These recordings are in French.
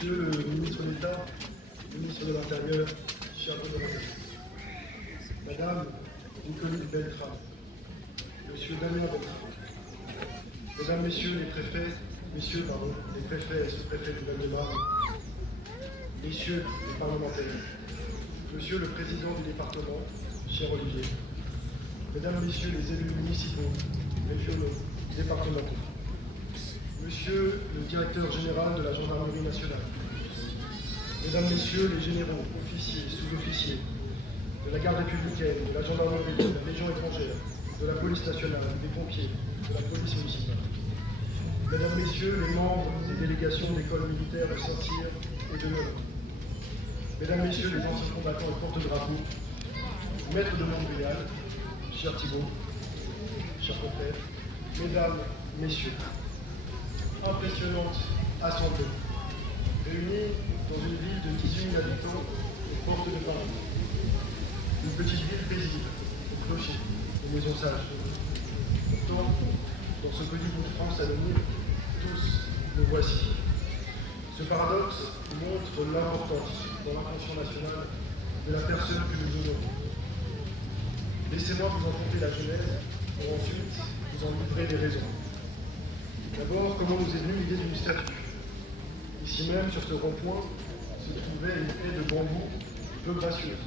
Monsieur le ministre d'État, ministre de l'Intérieur, cher Benoît, Madame Nicole Beltrame, Monsieur Damien Beltrame, Mesdames, Messieurs les préfets, les préfets et sous-préfets du Val-de-Marne, Messieurs les parlementaires, Monsieur le Président du département, cher Olivier, Mesdames, Messieurs les élus municipaux, régionaux, départementaux, Monsieur le Directeur général de la Gendarmerie nationale, Mesdames, Messieurs les généraux, officiers, sous-officiers, de la garde républicaine, de la gendarmerie, de la Légion étrangère, de la police nationale, des pompiers, de la police municipale, Mesdames, Messieurs les membres des délégations d'écoles militaires de Saint-Cyr et de Melun, Mesdames, Messieurs les anciens combattants et porte-drapeaux, Maître de Montréal, cher Thibault, chers confrères, Mesdames, Messieurs, impressionnante assemblée, réunie dans une ville de 18 000 habitants aux portes de Paris. Une petite ville paisible, aux clochers, aux maisons sages. Pourtant, dans ce petit bout de France anonyme, tous nous voici. Ce paradoxe montre l'importance dans l'intention nationale de la personne que nous honorons. Laissez-moi vous en conter la genèse pour ensuite vous en livrer les raisons. D'abord, comment nous est venue l'idée d'une statue? Ici même, sur ce rond-point, se trouvait une haie de bambou peu gracieuse,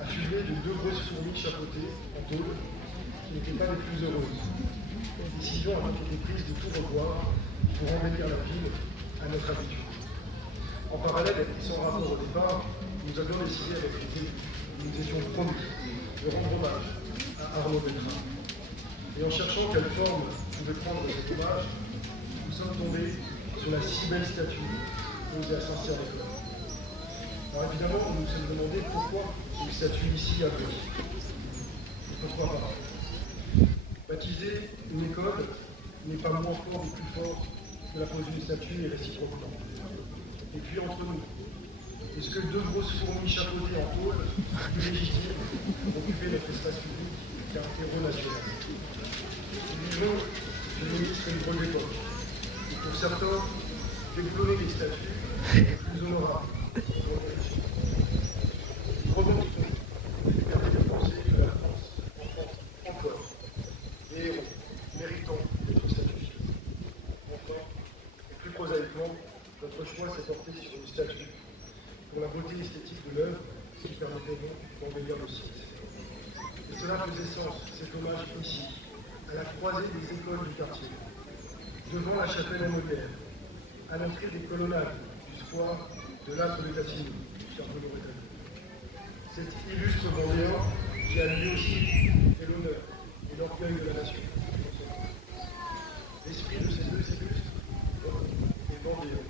affublée de deux grosses fourmis chapeautées en tôle, qui n'étaient pas les plus heureuses. Décision avait été prise de tout revoir pour embellir la ville à notre habitude. En parallèle, et sans rapport au départ, nous avions décidé avec les élus, nous étions promis de rendre hommage à Arnaud Beltrame. Et en cherchant quelle forme pouvait prendre cet hommage, nous sommes tombés sur la si belle statue posée à Saint-Cyr-des-Cloches. Alors évidemment, nous nous sommes demandé pourquoi une statue ici à Blois. Pourquoi pas? Baptiser une école n'est pas moins fort ou plus fort que la pose d'une statue et réciproquement. Et puis entre nous, est-ce que deux grosses fourmis chapeautées en tôle sont plus légitimes pour occuper notre espace public qu'un héros national? Nous vivons une ministre et une drôle d'époque. Et pour certains, déboulonner les statues est plus honorable pour les riches. Nous revendiquons la liberté de penser que la France enfante encore des héros méritants d'être statués. Enfin, et plus prosaïquement, notre choix s'est porté sur une statue pour la beauté esthétique de l'œuvre qui permettait donc d'embellir le site. Et cela faisait sens, cet hommage ici, à la croisée des écoles du quartier, devant la chapelle aumônière, à l'entrée des colonnades du square de l'Âtre de Tassigny, cher Benoît. Cet illustre Vendéen qui a lui aussi fait l'honneur et l'orgueil de la nation. L'esprit de ces deux illustres, et Vendéen,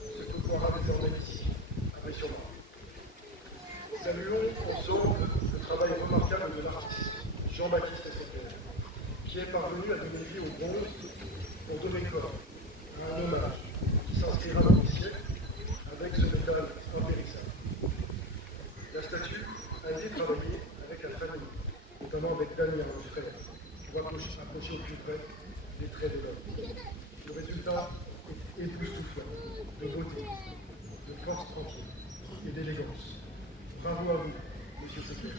se côtoiera désormais ici, après sur moi. Saluons ensemble le travail remarquable de l'artiste Jean-Baptiste Esseper, qui est parvenu à donner vie au bronze pour donner corps à un hommage qui s'inscrira dans les siècles avec ce métal impérissable. La statue a été travaillée avec la famille, notamment avec Damien, le frère, pour approcher au plus près des traits de l'homme. Le résultat est époustouflant, de beauté, de force tranquille et d'élégance. Bravo à vous, monsieur Secker.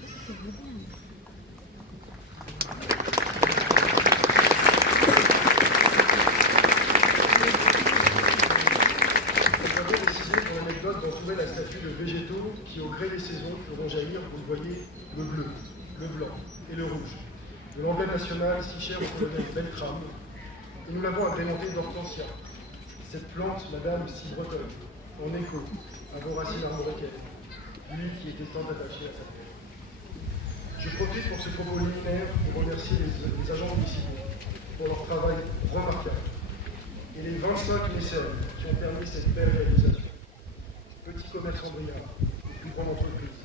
D'entourer la statue de végétaux qui, au gré des saisons, feront jaillir, vous voyez, le bleu, le blanc et le rouge, de l'emblème national si cher au colonel Beltrame. Et nous l'avons agrémenté d'hortensia, cette plante, madame, si bretonne, en écho à vos racines armoricaines, lui qui était tant attaché à sa terre. Je profite pour ce propos liminaire pour remercier les agents municipaux pour leur travail remarquable et les 25 mécènes qui ont permis cette belle réalisation. Petits commerçants brillards, les plus grandes entreprises.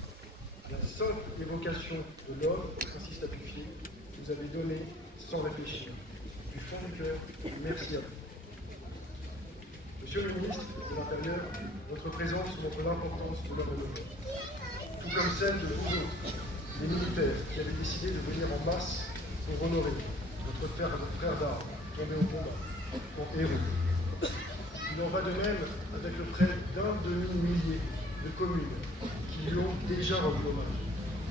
La simple évocation de l'homme, ainsi statufié, vous avez donné sans réfléchir. Du fond du cœur, merci à vous. Monsieur le ministre de l'Intérieur, votre présence montre l'importance de leur honneur. Tout comme celle de vous autres, les militaires qui avaient décidé de venir en masse pour honorer votre frère d'armes tombé au combat, en héros. Il en va de même avec le près d'un demi-millier de communes qui lui ont déjà rendu hommage,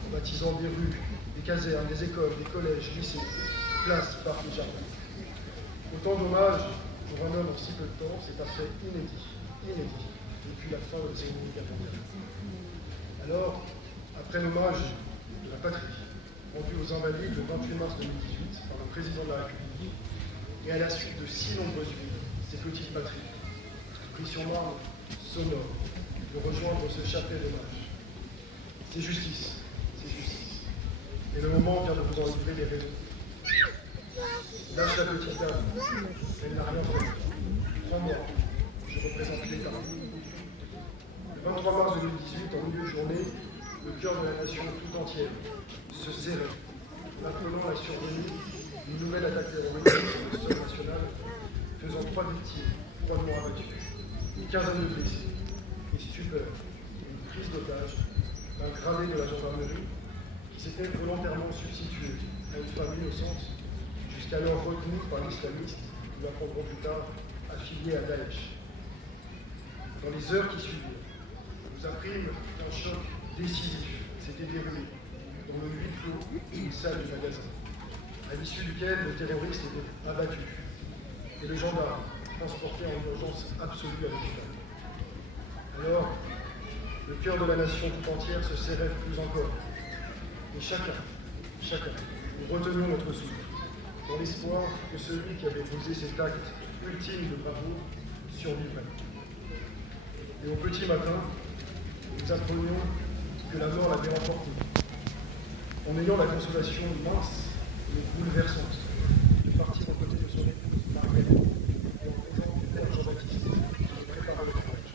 en baptisant des rues, des casernes, des écoles, des collèges, lycées, places, parcs et jardins. Autant d'hommages pour un homme en si peu de temps, c'est un fait inédit, depuis la fin de la Seconde Guerre mondiale. Alors, après l'hommage de la patrie, rendu aux Invalides le 28 mars 2018 par le président de la République, et à la suite de si nombreuses villes, ces petites patries, pris sur marne sonore, de rejoindre ce chapelet d'hommage. C'est justice. Et le moment vient de vous en livrer les raisons. Lâche la petite dame, elle n'a rien fait. Crois-moi, je représente l'État. Le 23 mars 2018, en milieu de journée, le cœur de la nation tout entière se serrait, appelant la survenue d'une nouvelle attaque terroriste sur le sol national, faisant 3 victimes, 3 morts abattus, une quinzaine de blessés, et stupeur, une prise d'otage d'un gradé de la gendarmerie qui s'était volontairement substitué à une femme innocente, jusqu'alors retenue par l'islamiste, nous l'apprendrons plus tard, affilié à Daesh. Dans les heures qui suivirent, nous apprîmes qu'un choc décisif s'était déroulé dans le huis clos d'une salle du magasin, à l'issue duquel le terroriste était abattu et le gendarme transporté en urgence absolue à l'hôpital. Alors, le cœur de la nation tout entière se serrait plus encore. Et chacun, nous retenions notre souffle, dans l'espoir que celui qui avait posé cet acte ultime de bravoure survivrait. Et au petit matin, nous apprenions que la mort l'avait emporté, en ayant la consolation mince mais bouleversante de partir aux côtés de son épouse Marguerite et en présence du père Jean-Baptiste qui préparait le mariage.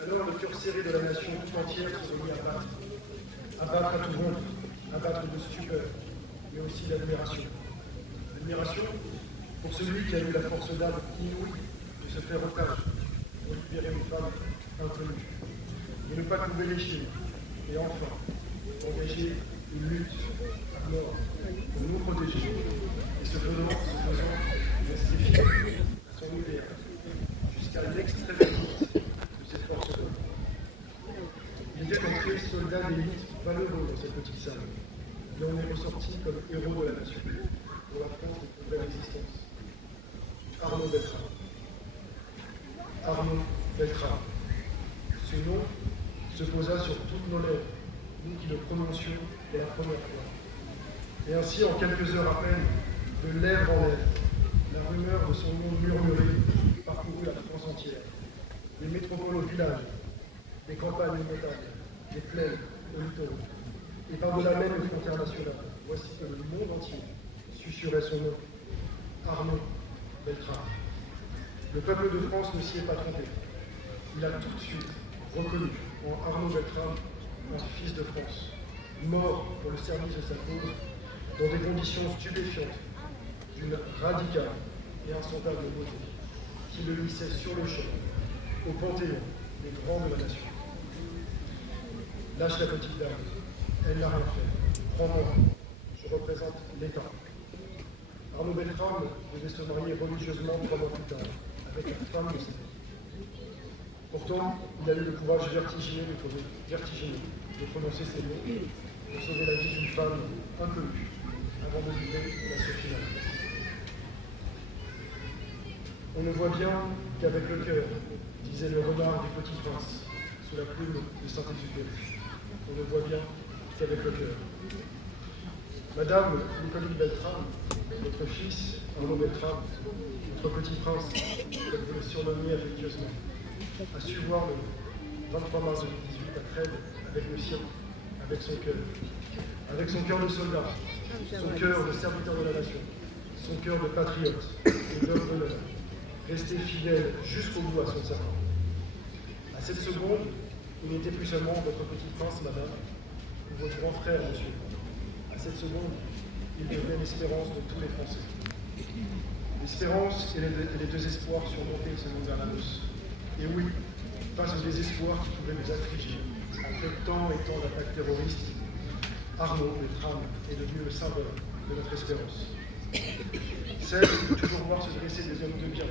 Alors le cœur serré de la nation tout entière se mit à battre à tout rompre, à battre de stupeur, mais aussi d'admiration. Admiration pour celui qui a eu la force d'âme inouïe de se faire otage pour libérer une femme inconnue, et ne pas couper les chiens, et enfin engager une lutte à mort pour nous protéger, et ce faisant, rester fidèle à son idéal, jusqu'à l'extrême limite de ses forces d'homme. Il était entré soldat d'élite valeureux dans cette petite salle, et on est ressorti comme héros de la nation, pour la France de nouvelle existence. Arnaud Beltrame. Arnaud Beltrame. Ce nom se posa sur toutes nos lèvres, nous qui le prononcions pour la première fois. Et ainsi, en quelques heures à peine, de lèvre en lèvre, la rumeur de son nom murmuré parcourut la France entière. Des métropoles aux villages, des campagnes aux montagnes, des plaines aux littoraux. Et par-delà même les frontières nationales, voici que le monde entier susurrait son nom, Arnaud Beltrame. Le peuple de France ne s'y est pas trompé. Il a tout de suite reconnu en Arnaud Beltrame un fils de France, mort pour le service de sa cause, dans des conditions stupéfiantes, d'une radicale et insondable beauté, qui le hissait sur le champ, au panthéon des grands de la nation. Lâche la petite dame, elle n'a rien fait. Prends-moi, je représente l'État. Arnaud Beltrame devait se marier religieusement 3 mois plus tard, avec la femme de sa vie. Pourtant, il a eu le courage vertigineux de prononcer ces mots, pour sauver la vie d'une femme inconnue, avant de livrer l'assaut final. On ne voit bien qu'avec le cœur, disait le renard du Petit Prince, sous la plume de Saint-Exupéry. On ne voit bien qu'avec le cœur. Madame Nicoline Beltrame, votre fils, Arnaud Beltrame, notre petit prince, comme vous le surnommiez affectueusement, a su voir le 23 mars 2018 à Trèbes avec le sien, avec son cœur de soldat, son cœur de serviteur de la nation, son cœur de patriote et d'homme d'honneur, resté fidèle jusqu'au bout à son serment. À cette seconde, il n'était plus seulement votre petit prince, madame, ou votre grand frère, monsieur. À cette seconde, il devenait l'espérance de tous les Français. L'espérance et les désespoirs surmontés selon Bernanos. Et oui, face au désespoir qui pouvait nous affliger, après tant et tant d'attaques terroristes, Arnaud Beltrame est devenu le symbole de notre espérance. Celle de toujours voir se dresser des hommes de bien,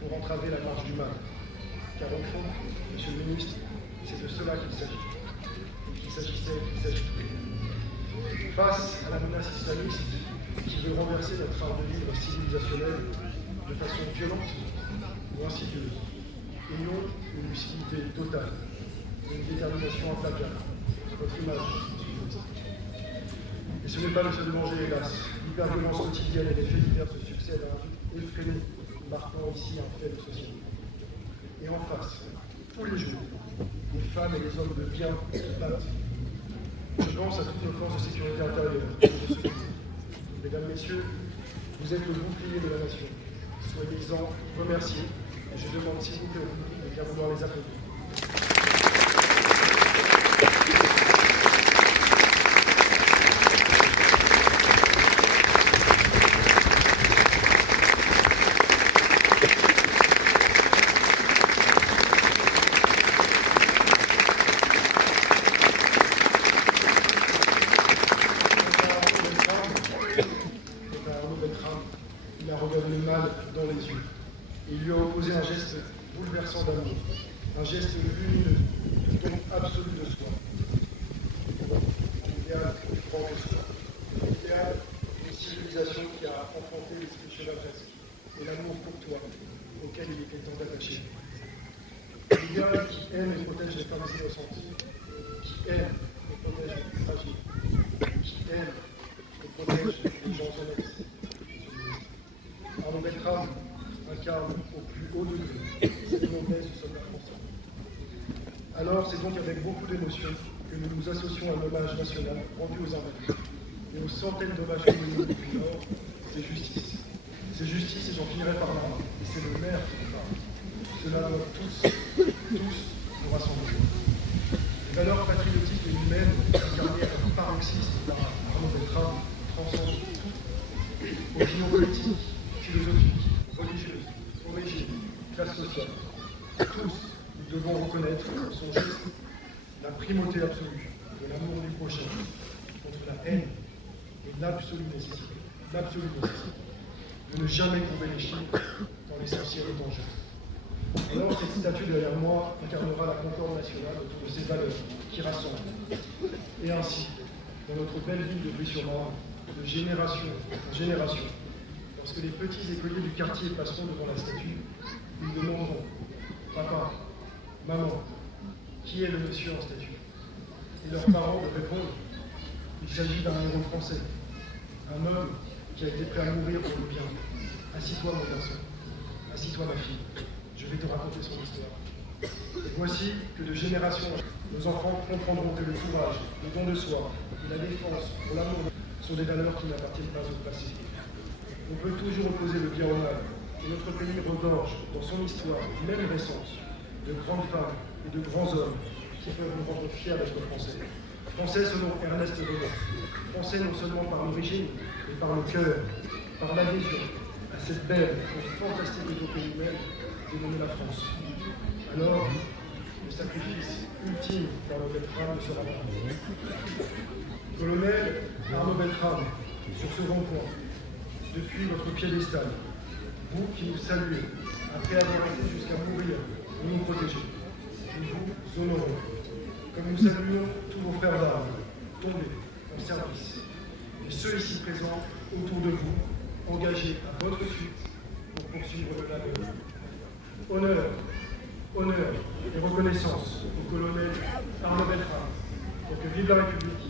pour entraver la marche du mal. Car au fond, Monsieur le ministre, c'est de cela qu'il s'agit. Qu'il s'agit. Face à la menace islamiste qui veut renverser notre art de vivre civilisationnel de façon violente ou insidieuse, ayons une lucidité totale, une détermination implacable. Votre image. Et ce n'est pas le seul danger, hélas. L'hyperviolence quotidienne et les faits divers se succèdent à un rythme effréné, marquant ici un fait de société. Et en face, tous les jours, les femmes et les hommes de bien se battent. Je pense à toutes nos forces de sécurité intérieure et de secours. Mesdames, Messieurs, vous êtes le bouclier de la nation. Soyez-en remerciés. Et je demande s'il vous plaît au public de bien vouloir les applaudir. Il a regardé le mal dans les yeux et il lui a opposé un geste bouleversant d'amour, un geste lumineux, du don absolu de soi. L'idéal plus grand que soi. L'idéal d'une civilisation qui a enfanté l'esprit chevaleresque et l'amour pour toi, auquel il était tant attaché. L'idéal qui aime et protège les femmes innocentes, qui aime et protège les plus fragiles, qui aime et protège les gens honnêtes. Arnaud Beltrame incarne au plus haut degré cette noblesse du soldat français. Alors, c'est donc avec beaucoup d'émotion que nous nous associons à l'hommage national rendu aux invalides et aux centaines d'hommages communaux depuis lors. C'est justice. C'est justice et j'en finirai par là. Et c'est le maire qui le parle. Cela doit tous nous rassembler. Les valeurs patriotiques et humaines incarnées à un paroxysme par Arnaud Beltrame transcendent tout. Opinion politique, philosophique, religieuse, origine, classe sociale. Tous, nous devons reconnaître son geste la primauté absolue de l'amour du prochain contre la haine et l'absolue nécessité de ne jamais courber les chiens dans les sorcières dangereuses. Alors, cette statue derrière moi incarnera la concorde nationale autour de ces valeurs qui rassemblent. Et ainsi, dans notre belle ville de Brie-sur-Marne, de génération en génération, lorsque les petits écoliers du quartier passeront devant la statue, ils demanderont « Papa, maman, qui est le monsieur en statue ?» Et leurs parents leur répondent « Il s'agit d'un héros français, un homme qui a été prêt à mourir pour le bien. Assis-toi, mon garçon, assis-toi, ma fille, je vais te raconter son histoire. » Et voici que de génération, nos enfants comprendront que le courage, le don de soi et la défense pour l'amour sont des valeurs qui n'appartiennent pas au passé. On peut toujours opposer le bien au mal, et notre pays regorge, dans son histoire, même récente, de grandes femmes et de grands hommes qui peuvent nous rendre fiers d'être français. Français selon Ernest Renan, français non seulement par l'origine, mais par le cœur, par l'adhésion à cette belle et fantastique utopie humaine dénommée la France. Alors, le sacrifice ultime d'Arnaud Beltrame sera là. Colonel Arnaud Beltrame, sur ce rond-point, depuis votre piédestal, vous qui nous saluez, après avoir été jusqu'à mourir pour nous protéger, nous vous honorons, comme nous saluons tous vos frères d'armes, tombés en service, et ceux ici présents autour de vous, engagés à votre suite pour poursuivre le labeur. Honneur et reconnaissance au colonel Arnaud Beltrame, pour que vive la République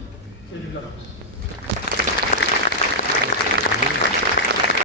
et vive la France.